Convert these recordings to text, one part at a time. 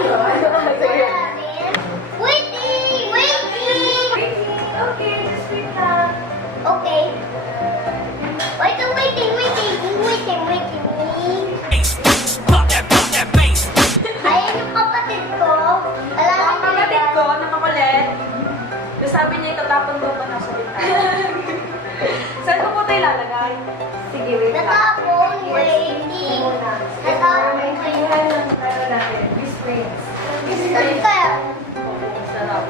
Sige. Waiting! Waiting! Okay, just wait lang. Okay. Waiting. Ayan yung kapatid ko. Wala Ang na kapatid ko, na makulit, sabi niya itatapon daw pa ng salita. Saan ko po tayo ilalagay? Sige, wait lang. Natapon, waiting. Natapon, waiting. Ano natin? Miss Prince. Sarap.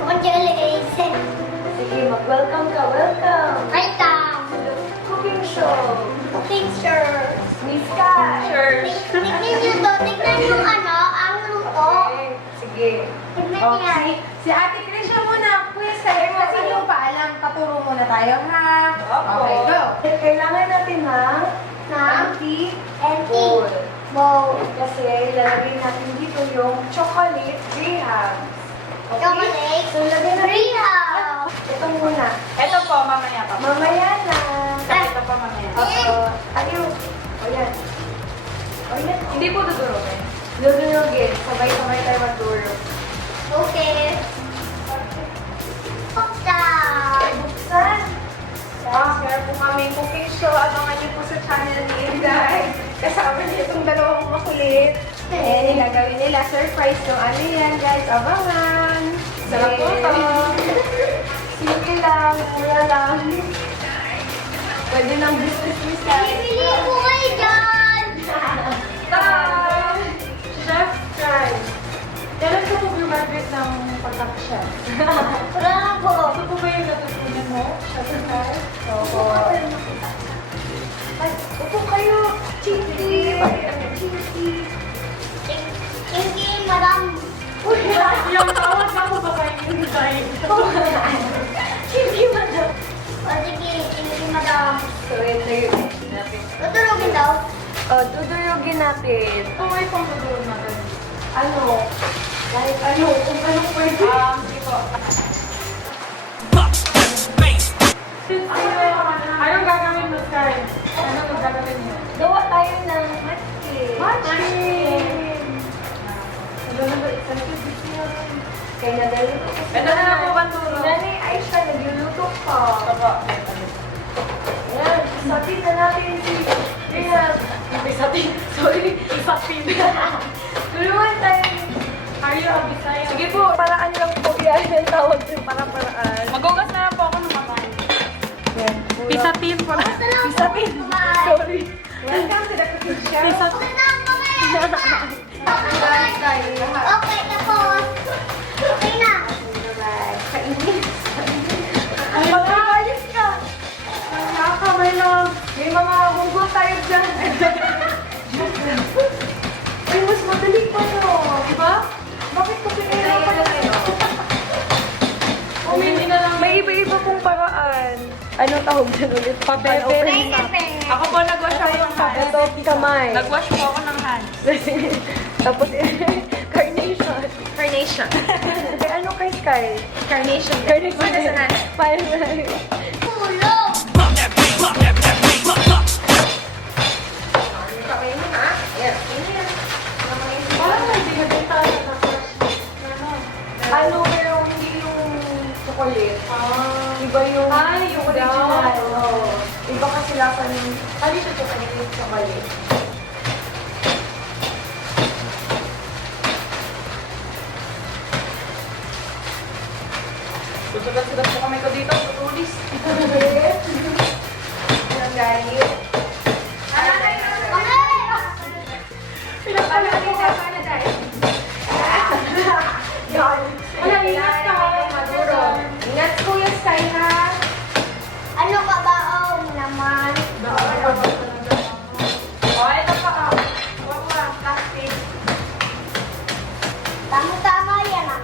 Congratulations. Sige, mag-welcome ka. Welcome. Welcome. Cooking show. Picture. Miss Ka. Tignan nyo to. Tignan yung ang luto. Okay, sige. Tignan Oh, niya. Si Ate Krisha muna, quiz kayo. Kasi yung paalam, paturo muna tayo, ha? Opo. Okay, go. Kailangan natin ng Empty. bowl. Bowl. Kasi lalagay natin dito yung chocolate graham. Okay? Chocolate. So, lagay natin. Real. Ito muna. Ito po, mamaya pa. Mamaya na. Ito po, mamaya. Ayaw. O yan. O yan. Hindi po dudurugin. Dudurugin. Sabay-sabay tayo magdurog. Okay. Buksan. Buksan. Share po kami cooking show. Abangan niyo po sa channel ni Inday. Kasama niyo itong dalawang makulit. Eh, gagawin nila surprise kung ano yan, guys. Abangan. Sarap po ito. Sige lang. Mura lang. Pwede ng business tayo. Bibili ko kayo dyan. Bye! Chef Try. Kailan ka po graduate ng pagkakasya? Wala na po. Ito po ba yung natutunan mo? Chef Try? Oo. Ay, upo kayo. Chiki. Chiki. Thank you, madam. Uy, yung tawag ako ba kayo yung design? Chiki, madam. O sige, thank you, madam. So, ito yung natin. Tutulogin daw. Dudurugin natin. Ito ay pang dudurog natin. Ano? Like, ano? Kung anong pwede. Sige po. Anong gagawin mo, Sky? Anong gagawin niyo? Gawa tayo ng matching. Kaya nadalito ko si Ito na lang po ba turo? Nanay Aisha, nagluluto pa. Opo. Ayan, sabi na natin si Rhea. Sorry, isapin. Tulungan tayo. Are you a Bisaya? Sige po, paraan lang po yan. Ang tawag yung paraan. Magugas na lang po ako ng kamay. Yan. Pisatin po na. Pisapin. Sorry. Welcome to the cooking show. Okay na, Guys, tayo lahat. Okay, tapos. Okay na. Kainin. Ay, mag-ayos ka. Nakakamay lang. May mga hugot tayo dyan. Ay, mas madali pa yun. Diba? Bakit ko pinahirapan yun? Hindi na lang. May iba-iba pong paraan. Anong tawag dyan ulit? Papel. Pepe. Ako po, nagwash ako ng hands. Ito, kamay. Nagwash po ako ng hands. Tapos, carnation. Carnation. Eh, ano kay Sky? Carnation. Carnation. Para sa hands. Paano na? Tulog. Kamay mo, ha? Yes. Parang hindi na din tayo na-crush. Ano, pero hindi yung chocolate. Iba yung... yung original. Oo. Iba kasi lasa ng... Ano yung chocolate? Susugat-sugat po kami ko dito. Tutulis. Ang gayo. Pinapalaki sa sana tayo. Yan. Wala, ingat ka. Maduro. Ingat ko yung Sky, ha? Ano ka ba? Oh, naman. Oh, ito pa. Huwag mo lang. Plastic. Tama-tama yan ah.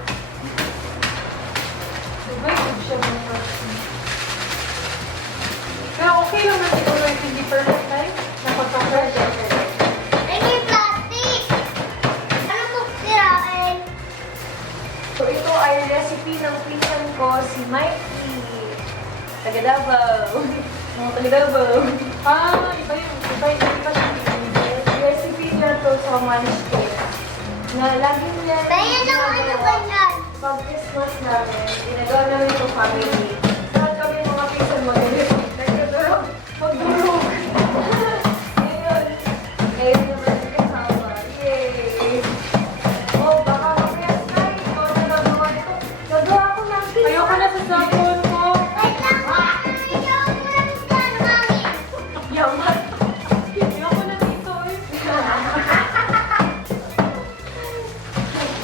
Diba, good siya mo. Pero okay lang na siguro yung hindi perfect tayo. Napagka-perfect. Ay, may plastic. Ano mo sirain? So, ito ay recipe ng pinsan ko, si Mikey. Taga Davao. Taga Davao. Iba yun. Iba siya. Recipe niya to sa munchkin. Na laging yan. Kaya lang ano ganyan. Pag Christmas namin, ginagawa namin itong family. Lahat kami mga pinsan magalit. Nagkatulog. Pagdurog. Ngayon naman kasama. Yay! Oh, baka mamaya tayo. Ikaw na nagawa ito. Gagawa ko ng pizza. Ayoko na sa cellphone ko. Wait lang. Ayaw ko lang sa mami. Yaman. Ayoko na dito eh.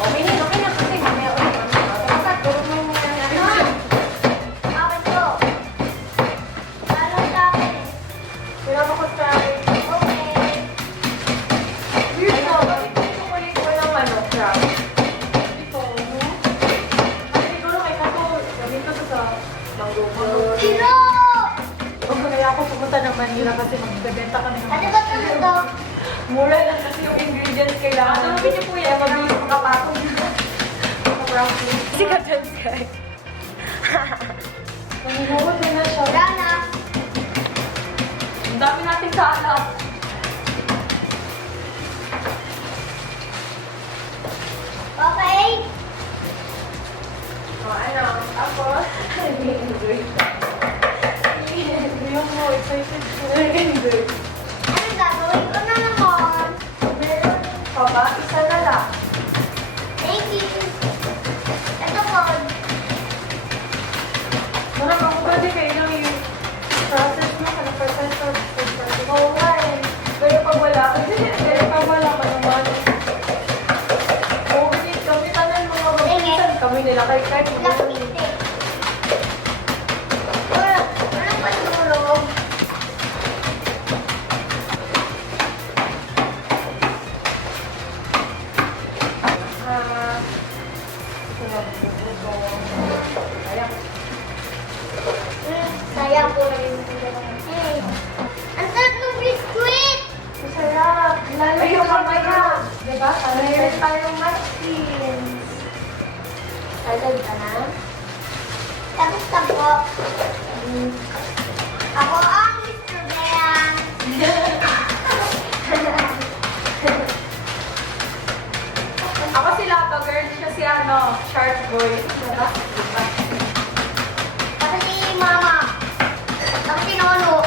Okay na kasi mamaya ulit. Dapat, gawin mo yung ano. Akin to. Para sa akin. Kailangan ko tayo. Okay. Weird na. Bakit dito kulit ko ng ano, crab? Ito, no? Ay, siguro kay Kato. Gawin ko to sa Mango. Zero! Kaya ako pumunta ng Manila kasi magbebenta kami ng Ano ba ito to? Mura lang kasi yung ingredients kailangan. Ano, sabi niyo po yan, mabilis makapatong. roughly. Si Kapten Sky. Manunood na na siya. Wala na. Ang dami nating kalat. Okay. O ano, tapos, Yung mo, excited ko. Ano gagawin ko na naman? meron pa ba? Isa na lang. Thank you. Ito po. Muna ako pwede kayo lang yung process mo, ano process or process. Oo nga eh. Pero pag wala, pero pag wala ka naman. Bumili kami tanan mga magpisan. Kami nila kay Kai. Lakpite. Wala. Walang patulog. Ah, ito na bubuto. Ayan. Sayang po rin. Hey. Ang sarap ng biskuit. Masarap. Lalo Ayun, yung mamaya. Diba? Mayroon tayong muffins. Excited ka na? Tapos ka po. Ako ang Mr. Bean. Ako si Lava Girl, siya si ano, Shark Boy. Diba? Tapos si Mama. Tapos si Nono.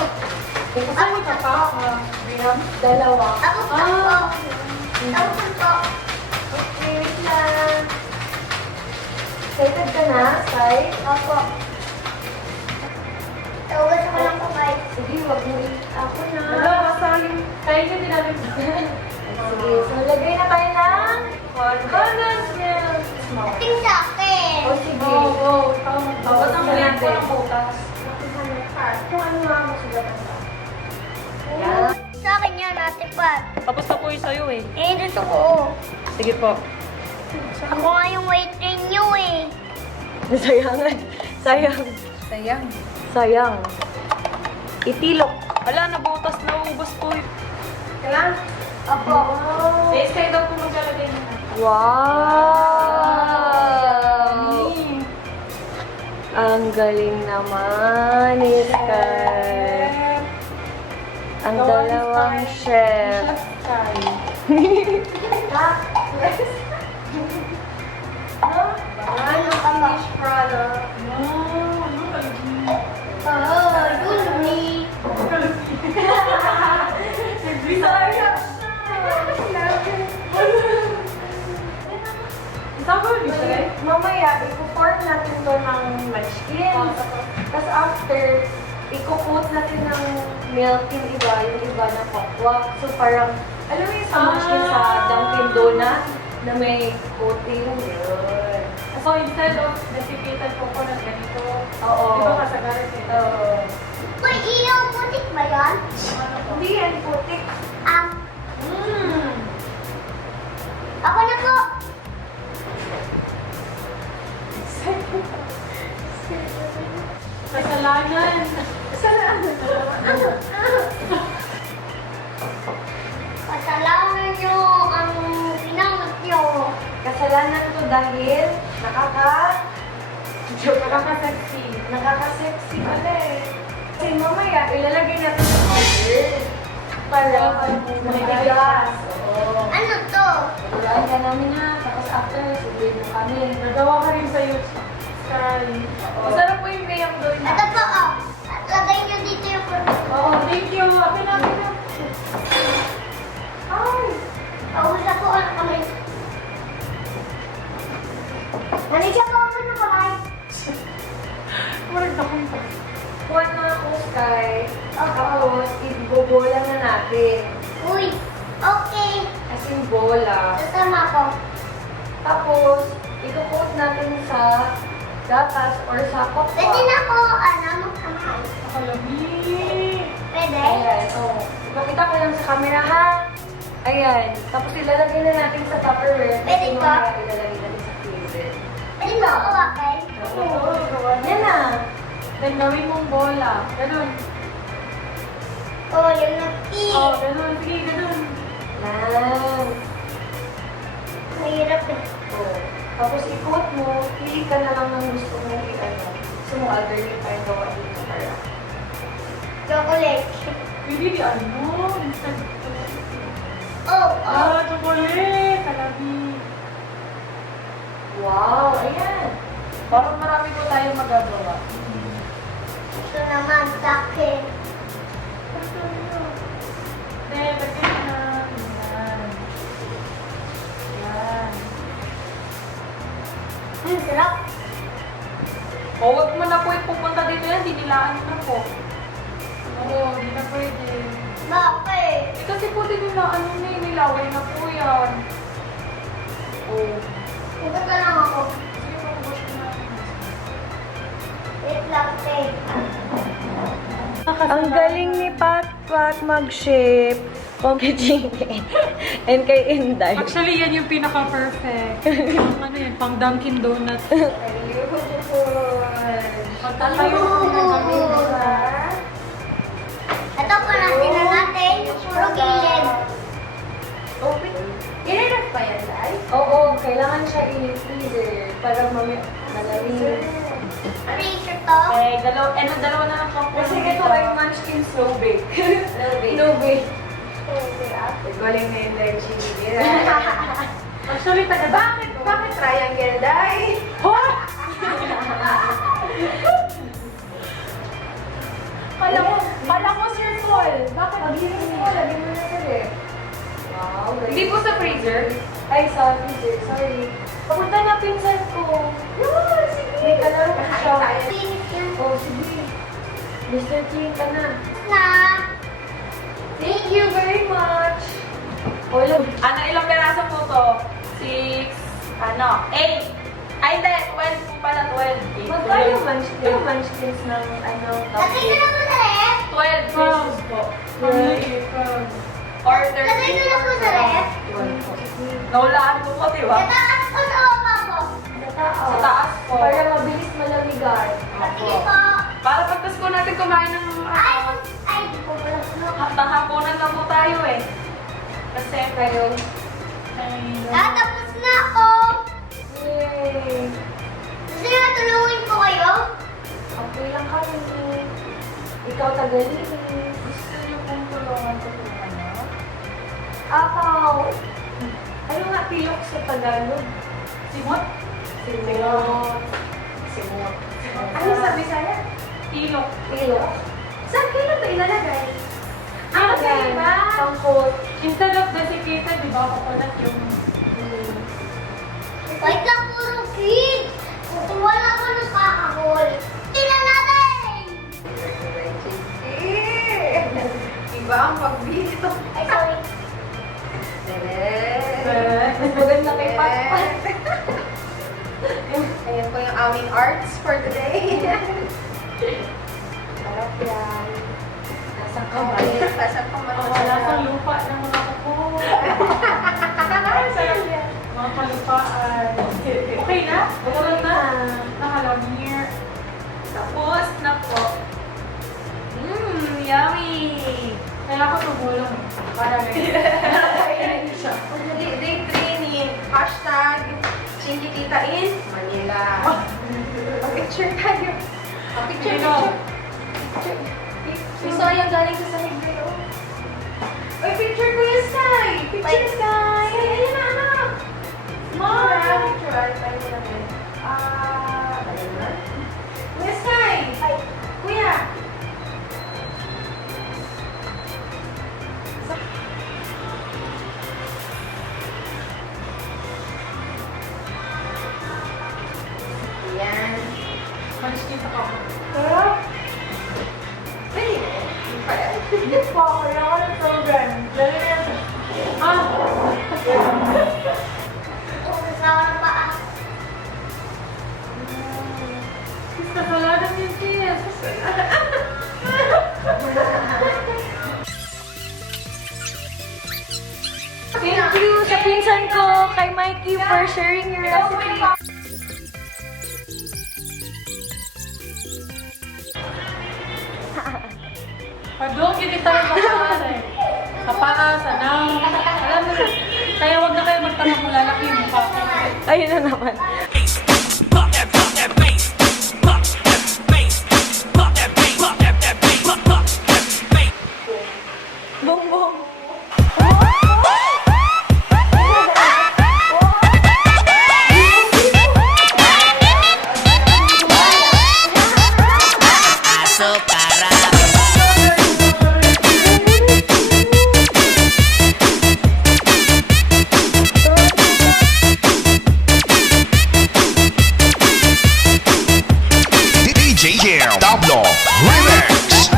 Kasama ka pa. Dalawa. Tapos ka po. Tapos po. Okay, wait lang. Excited ka na, Sai? Opo. Tawagan ako ng papay. Sige, wag mo ako na. Wala, basta yung tayo yung dinamit. Sige, so lagay na tayo ng condensed milk. Ting sa akin. O sige. Oo, ikaw mo. Tapos ang Yan blender. ko ng butas. Kung ano nga mo sila Yan. Sa akin yan, Ate Pat. Tapos na po yung sa'yo eh. Eh, dito ko. Sige po. Ako nga yung waitress nyo eh. Sayangan. Sayang. Sayang. Sayang. Itilok. Wala, nabutas na ubos po. Kailan? Opo. Yes, kayo daw po maglalagay na. Wow! Ang galing naman ni Sky. Ang dalawang chef. Ano finished product? Oh, Yulmi. Bisaya. Mamaya, i-pour natin to ng munchkin. Tapos after, i-coat natin ng milk yung iba na pakwa. So parang, alam mo yung sa munchkin sa Dunkin' Donut na may coating. Yun. So, instead of desiccated coconut ganito, Oo. di ba kasagaran eh? Oo. Uy, ilaw putik ba yan? Hindi yan putik. Ako na po. Kasalanan. Kasalanan nyo ang ginamit nyo. Kasalanan ko dahil Nakaka-sexy. nakaka-sexy pala eh. Kasi mamaya, ilalagay natin sa order para matigas. Oo. Ano to? Turuan ka namin ha. Tapos after, sunduin mo kami. Nagawa ka rin sa'yo, Sky. Masarap po yung mayam doon. Ito po, oh. At lagay nyo dito yung fruit. Oo, thank you. Akin na, akin na. Ay! Pausa po ang kamay. Nanisya po ako ng kamay. Marag na kong pa. Kuha na ako, Sky. Tapos, ibobola na natin. Uy, okay. As in bola. Sasama ko. Tapos, ikukoat natin sa gatas or sa Pwede kokwa. na po, magkamay. Nakalami. Pwede? Ayan, oh. Ipakita ko lang sa camera, ha? Ayan. Tapos ilalagay na natin sa Tupperware. Pwede Kasi ba? mamaya ilalagay natin sa freezer. Pwede ba ako, okay? Oo, gawa na. Yan na. Then gawin mong bola. Ganun. Oh, yung nag-tea. Oo, ganun. Sige, ganun. Yan. Mahirap eh. Oh. Tapos ikot mo, pili ka na lang ng gusto mo i-ano. Gusto mo alternate tayo gawa dito para. Chocolate. Pwede di ano. Instant. Oh, Chocolate. Kalami. Wow, ayan. Parang marami po tayong magagawa. ito naman sa akin. Then, lagyan na. Yan. Yan. Sarap. O, wag mo na po ipupunta dito yan. Dinilaan na po. Oo, hindi na pwede. Bakit? Eh, kasi po dinilaan yun eh. Nilaway na po yan. Oo. Ito ka lang ako. Sige po, wash mo na. Wait lang, take. Ang galing ni Pat mag-shape. Pang-chicken. And kay Inday. Actually, yan yung pinaka-perfect. Pang ano yan, pang Dunkin' Donuts. Ayun. Pagtatayo ko yung kami. Ito po natin na natin. Puro gilid. Open. Ginirap pa yan, Dai? Oo, kailangan siya i-freezer para malamig. Ano yung shirt to? Eh, dalawa na lang po. Kasi ito ay munchkin slow bake. Slow bake. Galing na yung leg chili. Actually, taga Bakit triangle, Day? Kala ko circle. Bakit? Pag-iris mo, lagyan mo na sa ref. Wow, galing. Hindi po sa freezer. Ay, sa freezer. Sorry. Papunta na pinsan ko. Yeah, sige. May kalaro ko siya. Finish yan. Oh, sige. Mr. Clean ka na. Na. Thank you very much. Oh, look. Ano, ilang peraso po to? 6, 8. Ay, hindi. 12 po pala, 12. Magkano munchkins ng ano, Lagay ko na po sa ref. 12 pesos po. Order. Lagay ko na po sa ref. Naulaan po ko, di ba? Nataas ko sa baba ko. Sa taas po. Para mabilis malamigan. Sige po. Para pagtas ko natin kumain ng Ay, di ko pala. hapunan lang po tayo eh. Kasi Kayo. Tapos na ako. Yay! Gusto nyo tulungin ko kayo? Okay lang kami. Ikaw tagalinis. gusto niyo pong tulungan ko po ano? Akaw. Ano nga tilok sa Tagalog? Simot? Simot. Simot. Ano sa Bisaya? Tilok. Tilok. Saan kayo ito ilalagay? Kasi diba? Tangkot. Instead of desiccated, di ba? Coconut yung... Wait lang, puro kid. Kung wala ko ng kakahol. Tingnan natin! Iba ang pagbito. Ay, sorry. Maganda kay Pat. Ayan po yung aming arts for today. Sarap yan. Nasang Okay. kamay. Pasang pa Ang wala sa lupa ng mga kuko. Sarap yan. Mga kalupaan. Okay na? Okay na? Nakalamir. Tapos na po. Yummy! Kailangan ko tumulong. Para may siya. Day 3 ni hashtag Chinkikita in Manila. Picture tayo. Picture, Sino? picture. Sayang galing sa sahig na yun. Uy, picture ko yung Sky! Picture, Sky! Ayun na! Thank you sa pinsan ko, kay Mikey, for sharing your recipe. Pardon, hindi tayo makakaaray. Kapaasa na. Alam mo, kaya wag na kayo magtanong kung lalaki yung mukha ko. Ayun na naman. Pop that bass. Pop that bass. Pop that bass. Pop that bass. Pop that bass. Bongbong. Aso para. DJ Jam Tablo Remix.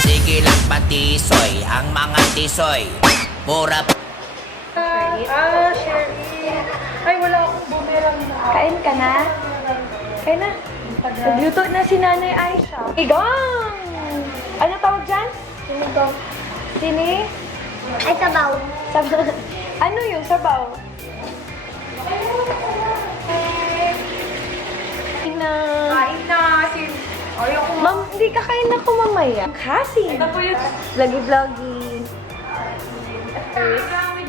Sige lang patisoy, ang mga tisoy. Pura Sherry. Ay, wala akong bumerang na. Kain ka na? Kain na. Nagluto na si Nanay Aisha. Igang! Ano tawag dyan? Sinigang. Sini? Ay, sabaw. Sabaw. Ano yung sabaw? Kain na. Kain na. Ayoko. Ma'am, hindi ka kain na ko mamaya. Kasi. Ito po yung Vloggy-vloggy.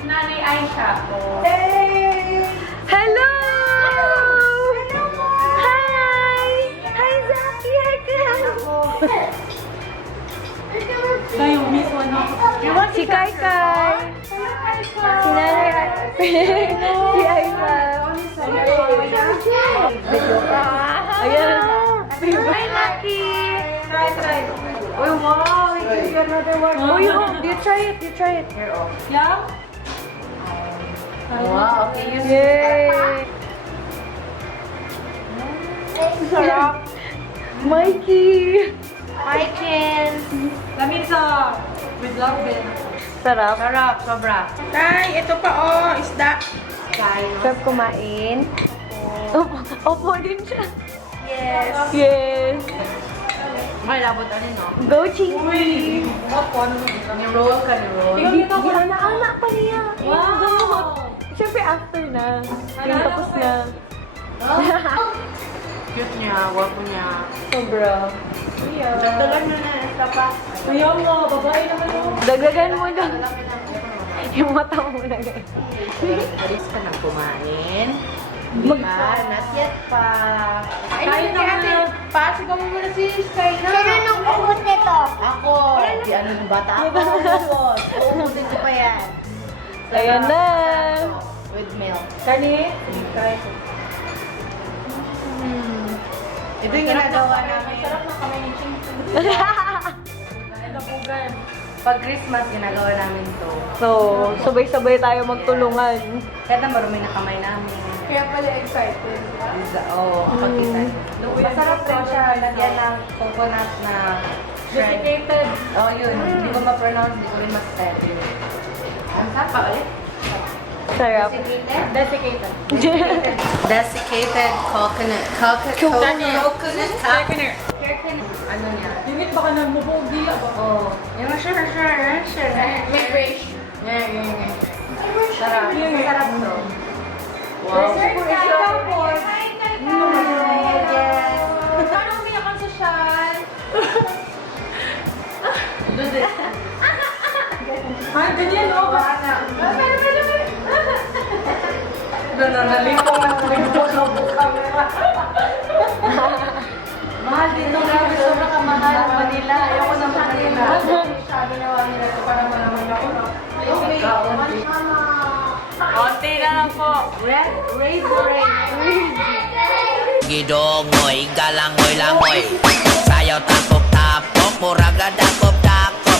with Nanay Aisha po. Hello! Hi! Hi, Zaki! Hi, Kaya! Kayo mismo na. Si Kai Kai! Si Nanay Si Aisha! Ayan! Hi, Lucky! Try. Uy, wow. I give you another one. Oh, you try it, you try it. Yeah? Wow, okay. Yay! Sarap. Mikey! Ken. Lamisa. With love, Ben. Sarap. Sarap, sobra. Tay, ito pa oh, isda. Sarap kumain. Opo din siya. Yes. Yes. May labot ano no? Go, Chingy! Ni-roll ka, ni-roll. Hindi anak pa niya. Wow! Siyempre after na. Yung tapos na. Cute niya, wapo niya. Sobra. Dagdagan mo na, isa pa. Ayaw mo, babae naman yun. Dagdagan mo lang. Yung mata mo na guys. Alis ka nang kumain. Not yet pa. Kain na ate. Pasigaw mo muna si Sky na. Sino nung kumot nito? Ako. Di ano ng bata ako. Uubutin ko pa yan. Ayan na. With milk. Kani? Ito yung ginagawa namin. Sarap na kamay ni Ching. Nabugan. Pag Christmas, ginagawa namin to. So, sabay-sabay tayo magtulungan. Kahit na marumi na kamay namin. Kaya pala excited. Oo, pagkita. Masarap to siya. Lagyan ng coconut na shred. Desiccated. Oo, yun. Hindi ko ma-pronounce, hindi ko rin ma-spell. Ang sarap pa ulit. Sarap. Desiccated? Desiccated. Desiccated coconut. Coconut. Ano niya? Dingit baka nagmubugi ako. Oo. Yung sure. May grace. Yeah. Sarap. Masarap to. Wow. Ikaw po. Yes. Paano umiyak ang sosyal? Do this. Ha, ganyan o. Nalipo na camera. Mahal dito. Grabe, sobrang kamahal ang Manila. Ayoko ng Manila. Sabi na wala nila ito para malaman ako. Konti na lang po. Raise the rate. gidongoy, galangoy langoy. Sayaw tapok tapok, muraga dakop dakop.